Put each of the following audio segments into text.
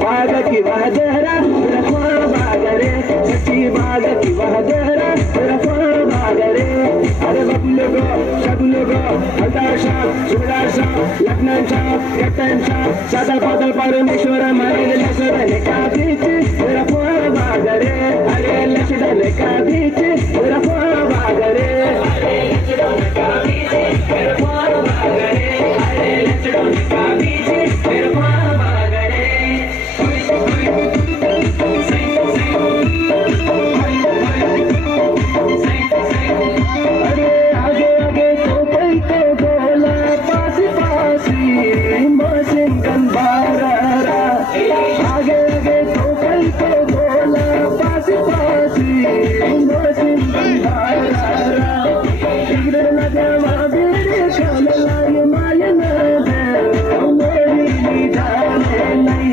बाग की वह जहरा मेरा ख्वाब बाग रे, सच्ची बाग की वह जहरा मेरा ख्वाब बाग रे. अरे बबलू गो शगलू गो हताशा सुराशा लग्नांचा एकट्यांचा सादल पादल परमेश्वर मारेल लसडले का बीच मेरा ख्वाब बाग रे. अरे लसडले का बीच मेरा ख्वाब बाग रे. अरे लसडले का बीच मेरा ख्वाब बाग रे. अरे लसडले का बीच मेरा ख्वाब बाग रे. अरे आगे आगे तो कोई तो बोला पासी पासी मशीन गन बारा. आगे आगे तो कोई तो बोला पासी पासी मशीन गन बारा. इकडे नद्या महावीर शाल लाय माय नद्या मोरी जाने नाही.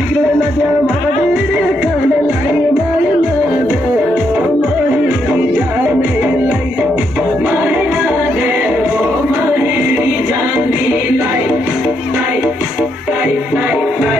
इकडे नद्या महावीर शाल लाय माय नद्या मोरी जाने नाही. माय नद्या ओ मोरी जाने नाही. नाही नाही नाही नाही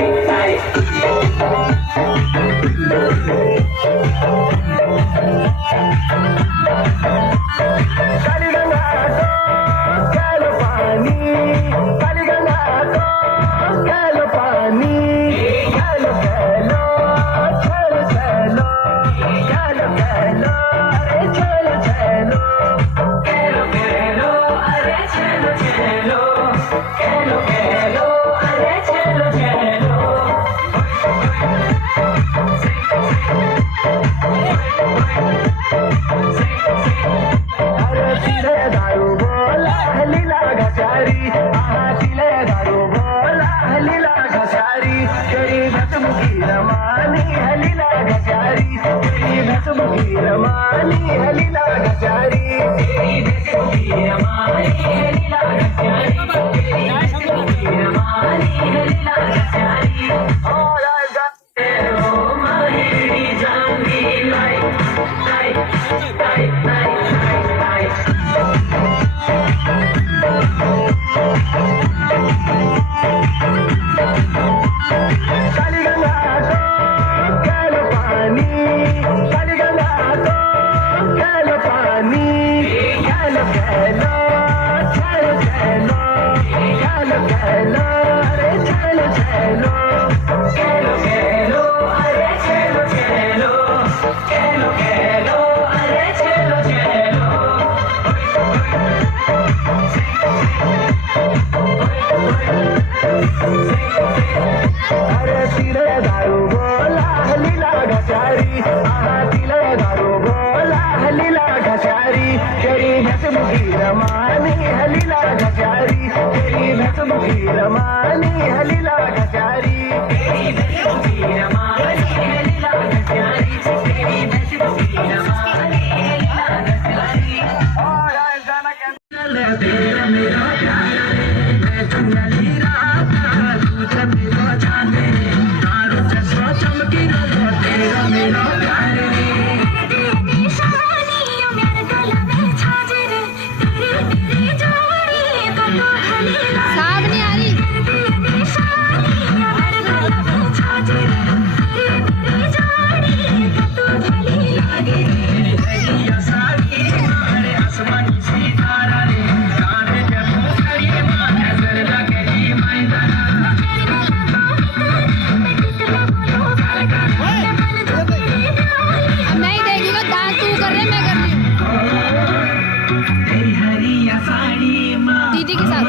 दीदी के साथ,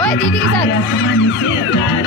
ओए दीदी के साथ